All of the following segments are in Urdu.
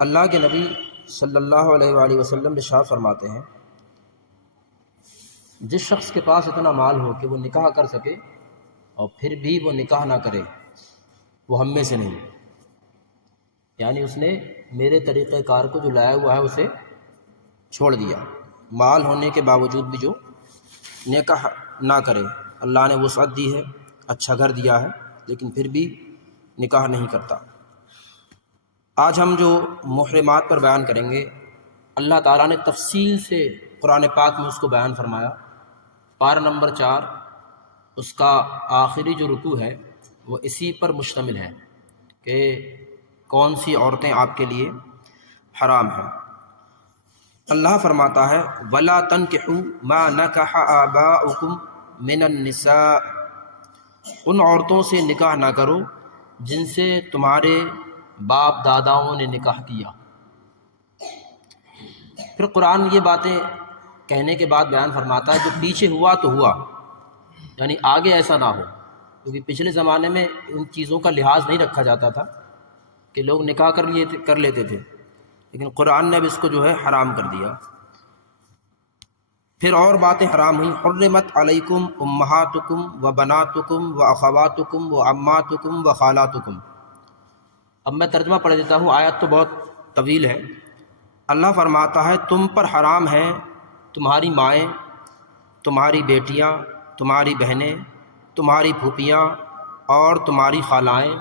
اللہ کے نبی صلی اللہ علیہ وآلہ وسلم ارشاد فرماتے ہیں، جس شخص کے پاس اتنا مال ہو کہ وہ نکاح کر سکے اور پھر بھی وہ نکاح نہ کرے، وہ ہم میں سے نہیں، یعنی اس نے میرے طریقہ کار کو جو لایا ہوا ہے اسے چھوڑ دیا۔ مال ہونے کے باوجود بھی جو نکاح نہ کرے، اللہ نے وسعت دی ہے، اچھا گھر دیا ہے، لیکن پھر بھی نکاح نہیں کرتا۔ آج ہم جو محرمات پر بیان کریں گے، اللہ تعالیٰ نے تفصیل سے قرآن پاک میں اس کو بیان فرمایا۔ پارہ نمبر 4 اس کا آخری جو رکوع ہے وہ اسی پر مشتمل ہے کہ کون سی عورتیں آپ کے لیے حرام ہیں۔ اللہ فرماتا ہے وَلَا تَنْكِحُوا مَا نَكَحَ آبَاؤُكُم مِّنَ النِّسَاءِ، ان عورتوں سے نکاح نہ کرو جن سے تمہارے باپ داداؤں نے نکاح کیا۔ پھر قرآن یہ باتیں کہنے کے بعد بیان فرماتا ہے جو پیچھے ہوا تو ہوا، یعنی آگے ایسا نہ ہو، کیونکہ پچھلے زمانے میں ان چیزوں کا لحاظ نہیں رکھا جاتا تھا کہ لوگ نکاح کر لیتے تھے، لیکن قرآن نے اب اس کو جو ہے حرام کر دیا۔ پھر اور باتیں حرام ہوئیں، حرمت علیکم امہاتکم و بناتکم و اخواتکم و عماتکم و خالاتکم۔ اب میں ترجمہ پڑھ دیتا ہوں، آیت تو بہت طویل ہے۔ اللہ فرماتا ہے تم پر حرام ہیں تمہاری مائیں، تمہاری بیٹیاں، تمہاری بہنیں، تمہاری پھوپھیاں اور تمہاری خالائیں،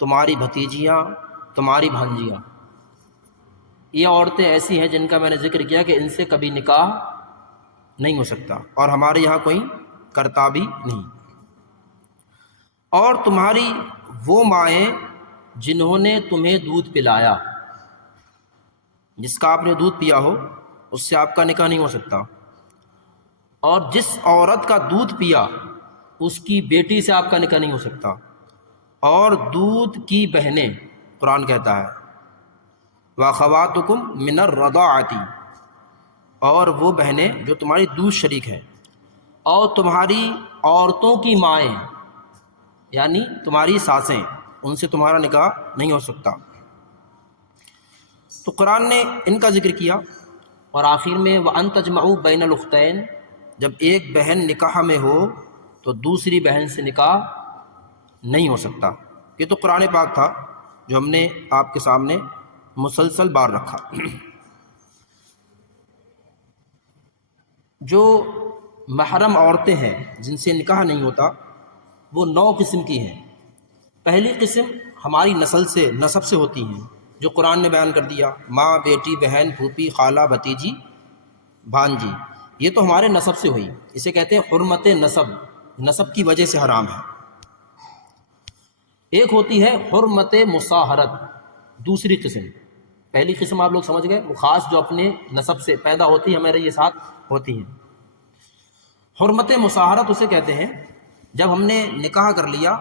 تمہاری بھتیجیاں، تمہاری بھانجیاں۔ یہ عورتیں ایسی ہیں جن کا میں نے ذکر کیا کہ ان سے کبھی نکاح نہیں ہو سکتا اور ہمارے یہاں کوئی کرتا بھی نہیں۔ اور تمہاری وہ مائیں جنہوں نے تمہیں دودھ پلایا، جس کا آپ نے دودھ پیا ہو اس سے آپ کا نکاح نہیں ہو سکتا، اور جس عورت کا دودھ پیا اس کی بیٹی سے آپ کا نکاح نہیں ہو سکتا، اور دودھ کی بہنیں، قرآن کہتا ہے وَأَخَوَاتُكُم مِّنَ الرَّضَاعَةِ، اور وہ بہنیں جو تمہاری دودھ شریک ہیں، اور تمہاری عورتوں کی مائیں یعنی تمہاری ساسیں، ان سے تمہارا نکاح نہیں ہو سکتا۔ تو قرآن نے ان کا ذکر کیا، اور آخر میں وَأَن تَجْمَعُوا بَيْنَ الْأُخْتَيْنِ، جب ایک بہن نکاح میں ہو تو دوسری بہن سے نکاح نہیں ہو سکتا۔ یہ تو قرآن پاک تھا جو ہم نے آپ کے سامنے مسلسل بار رکھا۔ جو محرم عورتیں ہیں جن سے نکاح نہیں ہوتا وہ 9 قسم کی ہیں۔ پہلی قسم ہماری نسب سے ہوتی ہیں، جو قرآن نے بیان کر دیا، ماں، بیٹی، بہن، پھوپھی، خالہ، بھتیجی، بھانجی، یہ تو ہمارے نسب سے ہوئی، اسے کہتے ہیں حرمت نسب، نسب کی وجہ سے حرام ہے۔ ایک ہوتی ہے حرمت مصاہرت، دوسری قسم۔ پہلی قسم آپ لوگ سمجھ گئے، وہ خاص جو اپنے نسب سے پیدا ہوتی ہے، ہمارے یہ ساتھ ہوتی ہیں۔ حرمت مصاہرت اسے کہتے ہیں جب ہم نے نکاح کر لیا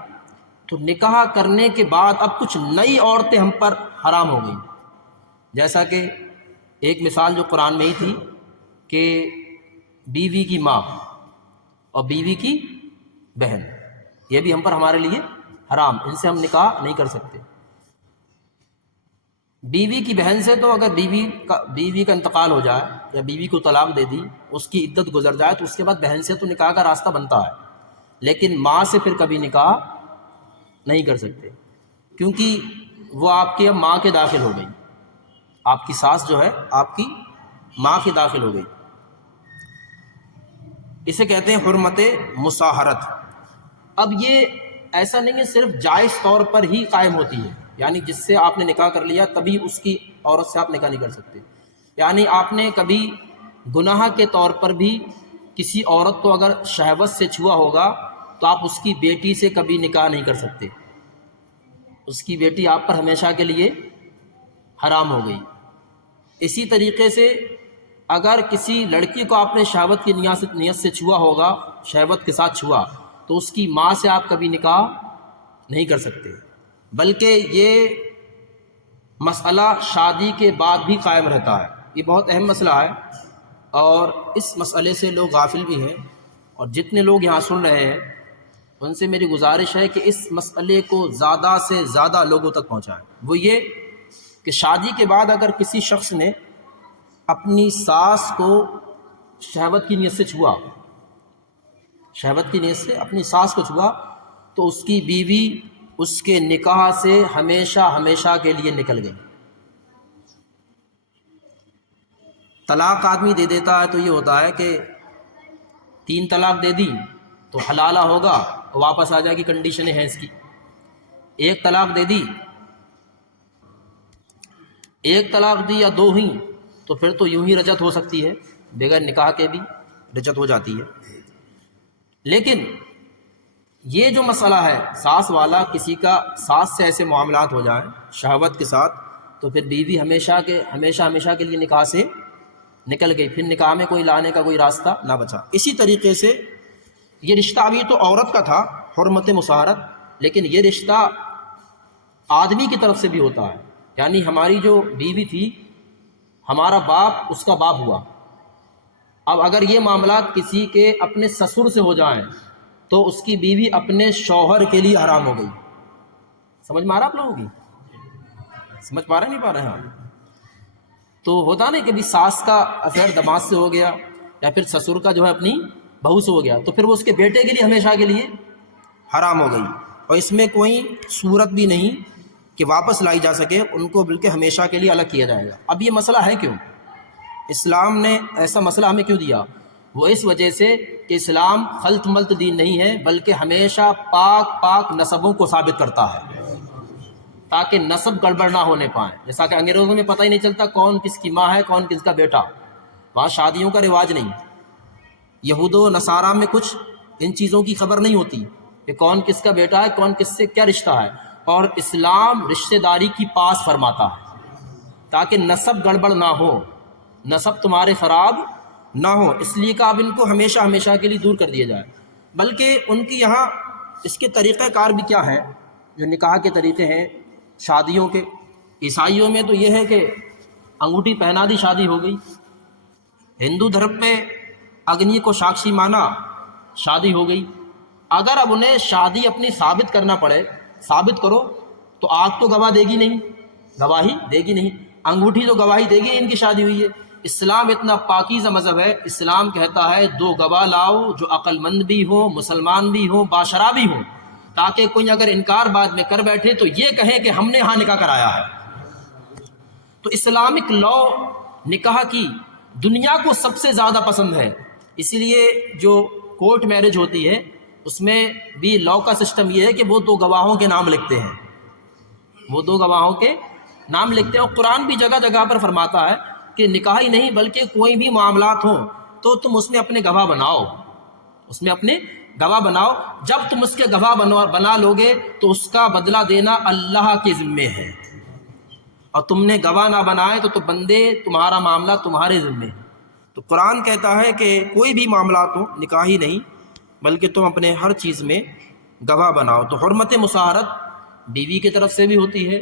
تو نکاح کرنے کے بعد اب کچھ نئی عورتیں ہم پر حرام ہو گئیں، جیسا کہ ایک مثال جو قرآن میں ہی تھی کہ بیوی کی ماں اور بیوی کی بہن، یہ بھی ہم پر ہمارے لیے حرام، ان سے ہم نکاح نہیں کر سکتے۔ بیوی کی بہن سے تو اگر بیوی کا انتقال ہو جائے یا بیوی کو طلاق دے دی، اس کی عدت گزر جائے تو اس کے بعد بہن سے تو نکاح کا راستہ بنتا ہے، لیکن ماں سے پھر کبھی نکاح نہیں کر سکتے، کیونکہ وہ آپ کی اب ماں کے داخل ہو گئی، آپ کی ساس جو ہے آپ کی ماں کے داخل ہو گئی۔ اسے کہتے ہیں حرمت مصاہرت۔ اب یہ ایسا نہیں ہے صرف جائز طور پر ہی قائم ہوتی ہے، یعنی جس سے آپ نے نکاح کر لیا تبھی اس کی عورت سے آپ نکاح نہیں کر سکتے، یعنی آپ نے کبھی گناہ کے طور پر بھی کسی عورت کو اگر شہوت سے چھوا ہوگا تو آپ اس کی بیٹی سے کبھی نکاح نہیں کر سکتے، اس کی بیٹی آپ پر ہمیشہ کے لیے حرام ہو گئی۔ اسی طریقے سے اگر کسی لڑکی کو آپ نے شہوت کی نیت سے چھوا ہوگا، شہوت کے ساتھ چھوا، تو اس کی ماں سے آپ کبھی نکاح نہیں کر سکتے، بلکہ یہ مسئلہ شادی کے بعد بھی قائم رہتا ہے۔ یہ بہت اہم مسئلہ ہے اور اس مسئلے سے لوگ غافل بھی ہیں، اور جتنے لوگ یہاں سن رہے ہیں ان سے میری گزارش ہے کہ اس مسئلے کو زیادہ سے زیادہ لوگوں تک پہنچائیں۔ وہ یہ کہ شادی کے بعد اگر کسی شخص نے اپنی ساس کو شہوت کی نیت سے چھوا، شہوت کی نیت سے اپنی ساس کو چھوا، تو اس کی بیوی اس کے نکاح سے ہمیشہ ہمیشہ کے لیے نکل گئی۔ طلاق آدمی دے دیتا ہے تو یہ ہوتا ہے کہ 3 طلاق دے دی تو حلالہ ہوگا، واپس آ جائے گی، کنڈیشنیں ہیں اس کی۔ 1 طلاق دے دی، 1 طلاق دی یا 2 ہوئیں تو پھر تو یوں ہی رجعت ہو سکتی ہے، بغیر نکاح کے بھی رجعت ہو جاتی ہے۔ لیکن یہ جو مسئلہ ہے ساس والا، کسی کا ساس سے ایسے معاملات ہو جائیں شہوت کے ساتھ، تو پھر بیوی ہمیشہ کے لیے نکاح سے نکل گئی، پھر نکاح میں کوئی لانے کا کوئی راستہ نہ بچا۔ اسی طریقے سے یہ رشتہ ابھی تو عورت کا تھا، حرمت مصاہرت، لیکن یہ رشتہ آدمی کی طرف سے بھی ہوتا ہے، یعنی ہماری جو بیوی تھی، ہمارا باپ اس کا باپ ہوا۔ اب اگر یہ معاملات کسی کے اپنے سسر سے ہو جائیں تو اس کی بیوی اپنے شوہر کے لیے حرام ہو گئی۔ سمجھ میں آ رہا آپ لوگوں کی؟ سمجھ پا رہے نہیں پا رہے ہیں آپ؟ تو ہوتا نہیں کہ بھی ساس کا افیئر داماد سے ہو گیا، یا پھر سسر کا جو ہے اپنی بہو سے ہو گیا، تو پھر وہ اس کے بیٹے کے لیے ہمیشہ کے لیے حرام ہو گئی، اور اس میں کوئی صورت بھی نہیں کہ واپس لائی جا سکے ان کو، بلکہ ہمیشہ کے لیے الگ کیا جائے گا۔ اب یہ مسئلہ ہے کیوں؟ اسلام نے ایسا مسئلہ ہمیں کیوں دیا؟ وہ اس وجہ سے کہ اسلام خلط ملط دین نہیں ہے، بلکہ ہمیشہ پاک نسبوں کو ثابت کرتا ہے، تاکہ نسب گڑبڑ نہ ہونے پائیں۔ جیسا کہ انگریزوں میں پتہ ہی نہیں چلتا کون کس کی ماں ہے، کون کس کا بیٹا، وہاں شادیوں کا رواج نہیں۔ یہود و نصارہ میں کچھ ان چیزوں کی خبر نہیں ہوتی کہ کون کس کا بیٹا ہے، کون کس سے کیا رشتہ ہے، اور اسلام رشتہ داری کی پاس فرماتا ہے تاکہ نسب گڑبڑ نہ ہو، نسب تمہارے خراب نہ ہو، اس لیے کہ اب ان کو ہمیشہ کے لیے دور کر دیا جائے۔ بلکہ ان کی یہاں اس کے طریقہ کار بھی کیا ہے، جو نکاح کے طریقے ہیں شادیوں کے۔ عیسائیوں میں تو یہ ہے کہ انگوٹھی پہنا دی، شادی ہو گئی۔ ہندو دھرم میں اگنی کو ساکشی مانا، شادی ہو گئی۔ اگر اب انہیں شادی اپنی ثابت کرنا پڑے، ثابت کرو، تو آگ تو گواہ دے گی نہیں، گواہی دے گی نہیں، انگوٹھی تو گواہی دے گی ان کی شادی ہوئی ہے۔ اسلام اتنا پاکیزہ مذہب ہے، اسلام کہتا ہے 2 گواہ لاؤ جو عقل مند بھی ہو، مسلمان بھی ہو، باشرا بھی ہو، تاکہ کوئی اگر انکار بعد میں کر بیٹھے تو یہ کہے کہ ہم نے ہاں نکاح کرایا ہے۔ تو اسلامک لا نکاح کی دنیا کو سب سے زیادہ پسند ہے، اسی لیے جو کورٹ میرج ہوتی ہے اس میں بھی لا کا سسٹم یہ ہے کہ وہ 2 گواہوں کے نام لکھتے ہیں، وہ 2 گواہوں کے نام لکھتے ہیں۔ اور قرآن بھی جگہ جگہ پر فرماتا ہے کہ نکاح ہی نہیں بلکہ کوئی بھی معاملات ہوں تو تم اس میں اپنے گواہ بناؤ، اس میں اپنے گواہ بناؤ۔ جب تم اس کے گواہ بنا لوگے تو اس کا بدلہ دینا اللہ کے ذمے ہے، اور تم نے گواہ نہ بنائے تو بندے تمہارا معاملہ تمہارے ذمے ہے۔ تو قرآن کہتا ہے کہ کوئی بھی معاملات ہو، نکاح ہی نہیں بلکہ تم اپنے ہر چیز میں گواہ بناؤ۔ تو حرمت مصاہرت بیوی کی طرف سے بھی ہوتی ہے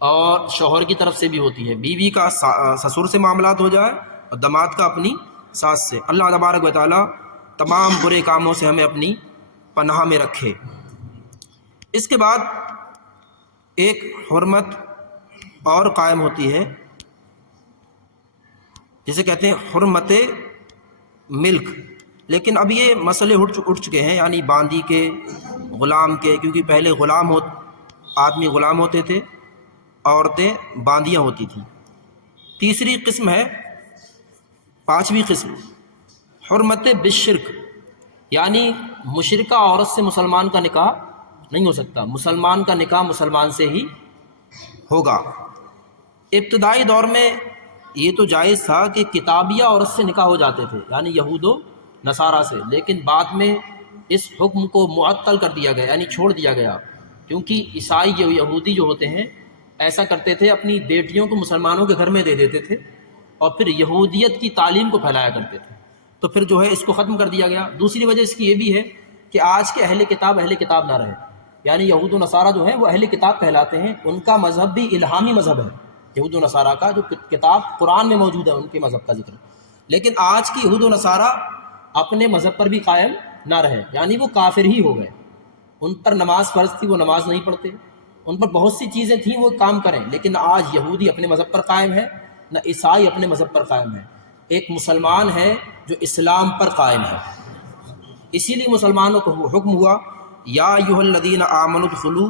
اور شوہر کی طرف سے بھی ہوتی ہے، بیوی کا سسر سے معاملات ہو جائے اور داماد کا اپنی ساس سے۔ اللہ تبارک و تعالیٰ تمام برے کاموں سے ہمیں اپنی پناہ میں رکھے۔ اس کے بعد ایک حرمت اور قائم ہوتی ہے جسے کہتے ہیں حرمت ملک، لیکن اب یہ مسئلے اٹھ چکے ہیں، یعنی باندی کے، غلام کے، کیونکہ پہلے آدمی غلام ہوتے تھے، عورتیں باندیاں ہوتی تھیں۔ تیسری قسم ہے، 5ویں قسم، حرمت بالشرک، یعنی مشرکہ عورت سے مسلمان کا نکاح نہیں ہو سکتا، مسلمان کا نکاح مسلمان سے ہی ہوگا۔ ابتدائی دور میں یہ تو جائز تھا کہ کتابیہ عورت سے نکاح ہو جاتے تھے، یعنی یہود و نصارہ سے، لیکن بعد میں اس حکم کو معطل کر دیا گیا، یعنی چھوڑ دیا گیا، کیونکہ عیسائی یہودی جو ہوتے ہیں ایسا کرتے تھے، اپنی بیٹیوں کو مسلمانوں کے گھر میں دے دیتے تھے اور پھر یہودیت کی تعلیم کو پھیلایا کرتے تھے، تو پھر جو ہے اس کو ختم کر دیا گیا۔ دوسری وجہ اس کی یہ بھی ہے کہ آج کے اہل کتاب نہ رہے، یعنی یہود و نصارہ جو ہیں وہ اہل کتاب کہلاتے ہیں، ان کا مذہب بھی الہامی مذہب ہے، یہود و نصارہ کا جو کتاب قرآن میں موجود ہے ان کے مذہب کا ذکر، لیکن آج کی یہود و نصارہ اپنے مذہب پر بھی قائم نہ رہے، یعنی وہ کافر ہی ہو گئے، ان پر نماز فرض تھی وہ نماز نہیں پڑھتے، ان پر بہت سی چیزیں تھیں وہ کام کریں، لیکن آج یہودی اپنے مذہب پر قائم ہے، نہ عیسائی اپنے مذہب پر قائم ہے، ایک مسلمان ہے جو اسلام پر قائم ہے۔ اسی لیے مسلمانوں کو حکم ہوا یا ایھا الذین آمنوا ادخلوا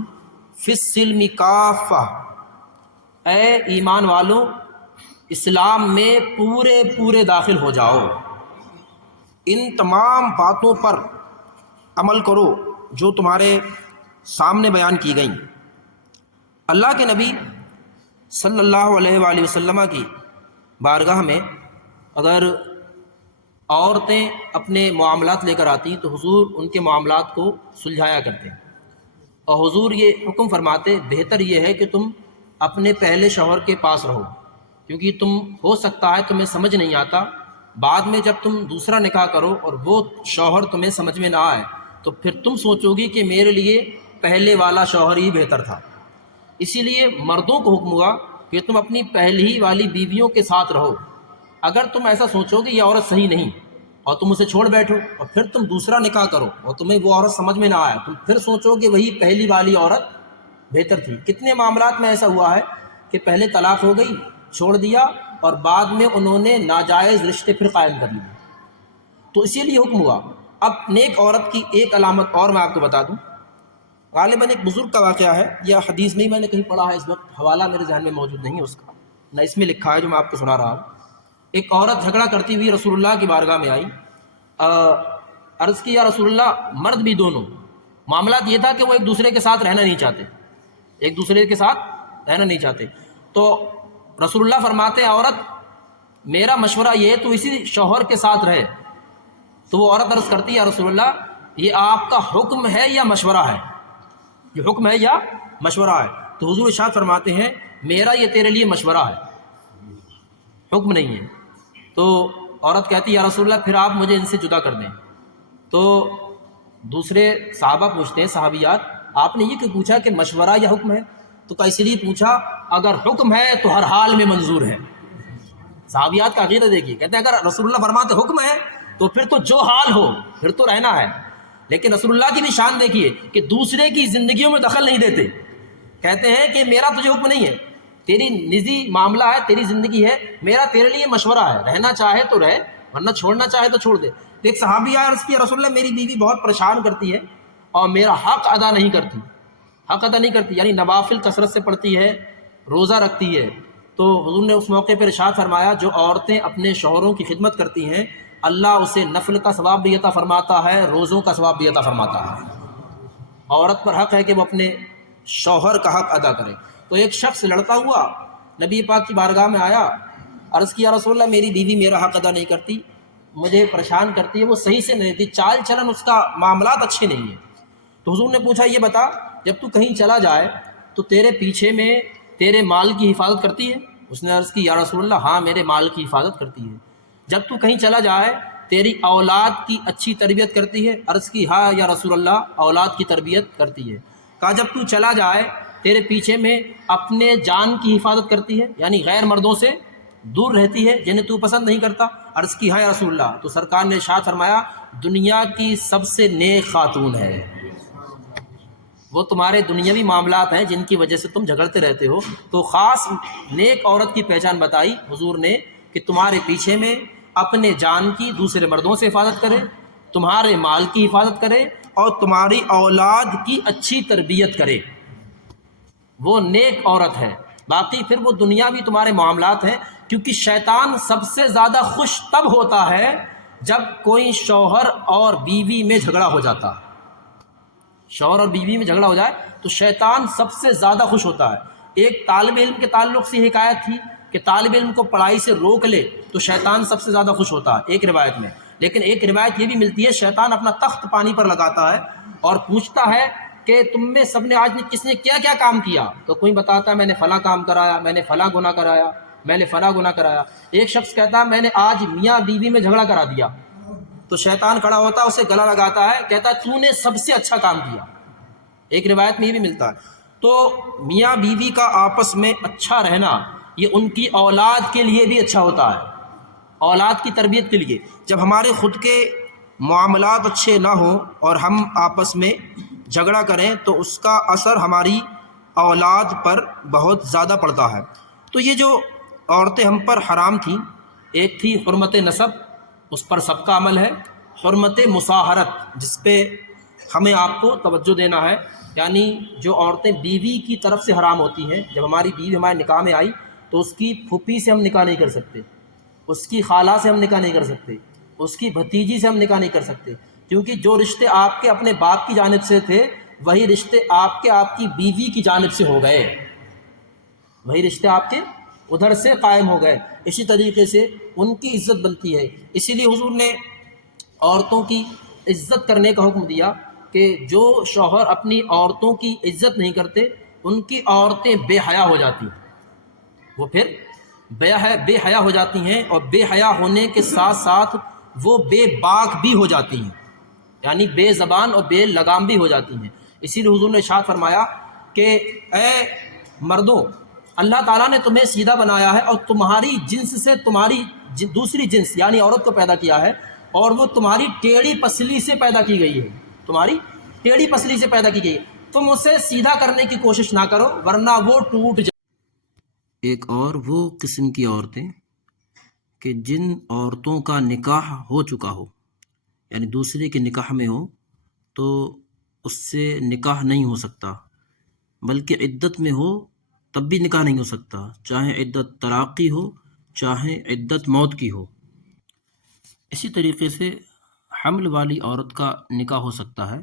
فی السلم کافہ، اے ایمان والو اسلام میں پورے داخل ہو جاؤ، ان تمام باتوں پر عمل کرو جو تمہارے سامنے بیان کی گئیں۔ اللہ کے نبی صلی اللہ علیہ وآلہ وسلم کی بارگاہ میں اگر عورتیں اپنے معاملات لے کر آتی تو حضور ان کے معاملات کو سلجھایا کرتے، اور حضور یہ حکم فرماتے بہتر یہ ہے کہ تم اپنے پہلے شوہر کے پاس رہو، کیونکہ تم ہو سکتا ہے تمہیں سمجھ نہیں آتا، بعد میں جب تم دوسرا نکاح کرو اور وہ شوہر تمہیں سمجھ میں نہ آئے تو پھر تم سوچو گی کہ میرے لیے پہلے والا شوہر ہی بہتر تھا۔ اسی لیے مردوں کو حکم ہوا کہ تم اپنی پہلی والی بیویوں کے ساتھ رہو، اگر تم ایسا سوچو کہ یہ عورت صحیح نہیں اور تم اسے چھوڑ بیٹھو اور پھر تم دوسرا نکاح کرو اور تمہیں وہ عورت سمجھ میں نہ آئے، تم پھر سوچو کہ وہی پہلی والی عورت بہتر تھی۔ کتنے معاملات میں ایسا ہوا ہے کہ پہلے طلاق ہو گئی، چھوڑ دیا، اور بعد میں انہوں نے ناجائز رشتے پھر قائم کر لیے۔ تو اسی لیے حکم ہوا۔ اب نیک عورت کی ایک علامت اور میں آپ کو بتا دوں، غالباً ایک بزرگ کا واقعہ ہے، یا حدیث نہیں میں نے کہیں پڑھا ہے، اس وقت حوالہ میرے ذہن میں موجود نہیں ہے اس کا، نہ اس میں لکھا ہے جو میں آپ کو سنا رہا ہوں۔ ایک عورت جھگڑا کرتی ہوئی رسول اللہ کی بارگاہ میں آئی، عرض کی یا رسول اللہ، مرد بھی دونوں، معاملات یہ تھا کہ وہ ایک دوسرے کے ساتھ رہنا نہیں چاہتے، ایک دوسرے کے ساتھ رہنا نہیں چاہتے۔ تو رسول اللہ فرماتے عورت میرا مشورہ یہ ہے تو اسی شوہر کے ساتھ رہے۔ تو وہ عورت عرض کرتی ہے یا رسول اللہ یہ آپ کا حکم ہے یا مشورہ ہے، یہ حکم ہے یا مشورہ ہے؟ تو حضور ارشاد فرماتے ہیں میرا یہ تیرے لیے مشورہ ہے، حکم نہیں ہے۔ تو عورت کہتی ہے یا رسول اللہ پھر آپ مجھے ان سے جدا کر دیں۔ تو دوسرے صحابہ پوچھتے ہیں، صحابیات، آپ نے یہ کہ پوچھا کہ مشورہ یا حکم ہے؟ تو کہا اس لیے پوچھا اگر حکم ہے تو ہر حال میں منظور ہے۔ صحابیات کا عقیدہ دیکھیے، کہتے ہیں اگر رسول اللہ فرماتے حکم ہے تو پھر تو جو حال ہو پھر تو رہنا ہے، لیکن رسول اللہ کی بھی شان دیکھیے کہ دوسرے کی زندگیوں میں دخل نہیں دیتے، کہتے ہیں کہ میرا تجھے حکم نہیں ہے، تیری نجی معاملہ ہے، تیری زندگی ہے، میرا تیرے لیے مشورہ ہے، رہنا چاہے تو رہے ورنہ چھوڑنا چاہے تو چھوڑ دے۔ ایک صحابی آیا عرض کیا رسول اللہ میری بیوی بہت پریشان کرتی ہے اور میرا حق ادا نہیں کرتی، حق ادا نہیں کرتی یعنی نوافل کثرت سے پڑھتی ہے، روزہ رکھتی ہے۔ تو حضور نے اس موقع پر ارشاد فرمایا جو عورتیں اپنے شوہروں کی خدمت کرتی ہیں اللہ اسے نفل کا ثواب بھی عطا فرماتا ہے، روزوں کا ثواب بھی عطا فرماتا ہے۔ عورت پر حق ہے کہ وہ اپنے شوہر کا حق ادا کرے۔ تو ایک شخص لڑتا ہوا نبی پاک کی بارگاہ میں آیا، عرض کیا رسول اللہ میری بیوی میرا حق ادا نہیں کرتی، مجھے پریشان کرتی ہے، وہ صحیح سے نہیں رہتی، چال چلن اس کا معاملات اچھے نہیں ہیں۔ تو حضور نے پوچھا یہ بتا جب تو کہیں چلا جائے تو تیرے پیچھے میں تیرے مال کی حفاظت کرتی ہے؟ اس نے عرض کی یا رسول اللہ ہاں میرے مال کی حفاظت کرتی ہے۔ جب تو کہیں چلا جائے تیری اولاد کی اچھی تربیت کرتی ہے؟ عرض کی ہاں یا رسول اللہ اولاد کی تربیت کرتی ہے۔ کہا جب تو چلا جائے تیرے پیچھے میں اپنے جان کی حفاظت کرتی ہے یعنی غیر مردوں سے دور رہتی ہے جنہیں تو پسند نہیں کرتا؟ عرض کی ہاں یا رسول اللہ۔ تو سرکار نے ارشاد فرمایا دنیا کی سب سے نیک خاتون ہے، وہ تمہارے دنیاوی معاملات ہیں جن کی وجہ سے تم جھگڑتے رہتے ہو۔ تو خاص نیک عورت کی پہچان بتائی حضور نے کہ تمہارے پیچھے میں اپنے جان کی دوسرے مردوں سے حفاظت کرے، تمہارے مال کی حفاظت کرے اور تمہاری اولاد کی اچھی تربیت کرے، وہ نیک عورت ہے۔ باقی پھر وہ دنیاوی تمہارے معاملات ہیں، کیونکہ شیطان سب سے زیادہ خوش تب ہوتا ہے جب کوئی شوہر اور بیوی میں جھگڑا ہو جاتا ہے، شوہر اور بیوی میں جھگڑا ہو جائے تو شیطان سب سے زیادہ خوش ہوتا ہے۔ ایک طالب علم کے تعلق سے حکایت تھی کہ طالب علم کو پڑھائی سے روک لے تو شیطان سب سے زیادہ خوش ہوتا ہے ایک روایت میں، لیکن ایک روایت یہ بھی ملتی ہے شیطان اپنا تخت پانی پر لگاتا ہے اور پوچھتا ہے کہ تم میں سب نے آج کس نے کیا کیا کام کیا؟ تو کوئی بتاتا ہے میں نے فلاں کام کرایا، میں نے فلاں گناہ کرایا، میں نے فلاں گناہ کرایا۔ ایک شخص کہتا ہے میں نے آج میاں بیوی میں جھگڑا کرا دیا، تو شیطان کھڑا ہوتا ہے اسے گلا لگاتا ہے، کہتا ہے تو نے سب سے اچھا کام کیا۔ ایک روایت میں یہ بھی ملتا ہے۔ تو میاں بیوی کا آپس میں اچھا رہنا یہ ان کی اولاد کے لیے بھی اچھا ہوتا ہے، اولاد کی تربیت کے لیے۔ جب ہمارے خود کے معاملات اچھے نہ ہوں اور ہم آپس میں جھگڑا کریں تو اس کا اثر ہماری اولاد پر بہت زیادہ پڑتا ہے۔ تو یہ جو عورتیں ہم پر حرام تھیں، ایک تھی حرمت نسب، اس پر سب کا عمل ہے، حرمت مصاہرت جس پہ ہمیں آپ کو توجہ دینا ہے، یعنی جو عورتیں بیوی کی طرف سے حرام ہوتی ہیں، جب ہماری بیوی ہمارے نکاح میں آئی تو اس کی پھوپھی سے ہم نکاح نہیں کر سکتے، اس کی خالہ سے ہم نکاح نہیں کر سکتے، اس کی بھتیجی سے ہم نکاح نہیں کر سکتے، کیونکہ جو رشتے آپ کے اپنے باپ کی جانب سے تھے وہی رشتے آپ کی بیوی کی جانب سے ہو گئے، وہی رشتے آپ کے ادھر سے قائم ہو گئے۔ اسی طریقے سے ان کی عزت بنتی ہے، اسی لیے حضور نے عورتوں کی عزت کرنے کا حکم دیا کہ جو شوہر اپنی عورتوں کی عزت نہیں کرتے ان کی عورتیں بے حیا ہو جاتی ہیں، وہ پھر بے حیا ہو جاتی ہیں، اور بے حیا ہونے کے ساتھ ساتھ وہ بے باک بھی ہو جاتی ہیں، یعنی بے زبان اور بے لگام بھی ہو جاتی ہیں۔ اسی لیے حضور نے ارشاد فرمایا کہ اے مردوں، اللہ تعالیٰ نے تمہیں سیدھا بنایا ہے اور تمہاری جنس سے تمہاری دوسری جنس یعنی عورت کو پیدا کیا ہے، اور وہ تمہاری ٹیڑھی پسلی سے پیدا کی گئی ہے، تمہاری ٹیڑھی پسلی سے پیدا کی گئی ہے، تم اسے سیدھا کرنے کی کوشش نہ کرو ورنہ وہ ٹوٹ جائے۔ ایک اور وہ قسم کی عورتیں کہ جن عورتوں کا نکاح ہو چکا ہو، یعنی دوسرے کے نکاح میں ہو تو اس سے نکاح نہیں ہو سکتا، بلکہ عدت میں ہو تب بھی نکاح نہیں ہو سکتا، چاہے عدت طلاق کی ہو چاہے عدت موت کی ہو۔ اسی طریقے سے حمل والی عورت کا نکاح ہو سکتا ہے،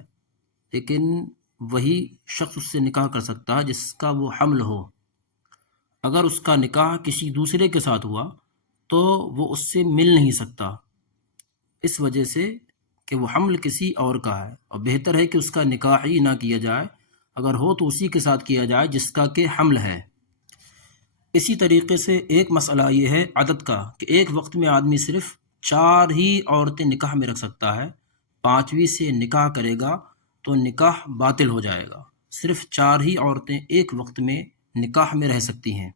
لیکن وہی شخص اس سے نکاح کر سکتا ہے جس کا وہ حمل ہو۔ اگر اس کا نکاح کسی دوسرے کے ساتھ ہوا تو وہ اس سے مل نہیں سکتا، اس وجہ سے کہ وہ حمل کسی اور کا ہے، اور بہتر ہے کہ اس کا نکاح ہی نہ کیا جائے، اگر ہو تو اسی کے ساتھ کیا جائے جس کا کہ حمل ہے۔ اسی طریقے سے ایک مسئلہ یہ ہے عدد کا کہ ایک وقت میں آدمی صرف 4 ہی عورتیں نکاح میں رکھ سکتا ہے، 5ویں سے نکاح کرے گا تو نکاح باطل ہو جائے گا، صرف 4 ہی عورتیں ایک وقت میں نکاح میں رہ سکتی ہیں۔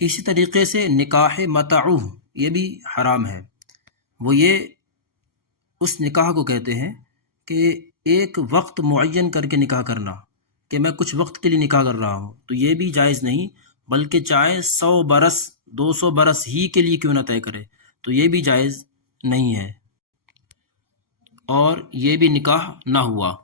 اسی طریقے سے نکاح متعو یہ بھی حرام ہے، وہ یہ اس نکاح کو کہتے ہیں کہ ایک وقت معین کر کے نکاح کرنا، کہ میں کچھ وقت کے لیے نکاح کر رہا ہوں، تو یہ بھی جائز نہیں، بلکہ چاہے 100 برس 200 برس ہی کے لیے کیوں نہ طے کرے تو یہ بھی جائز نہیں ہے، اور یہ بھی نکاح نہ ہوا۔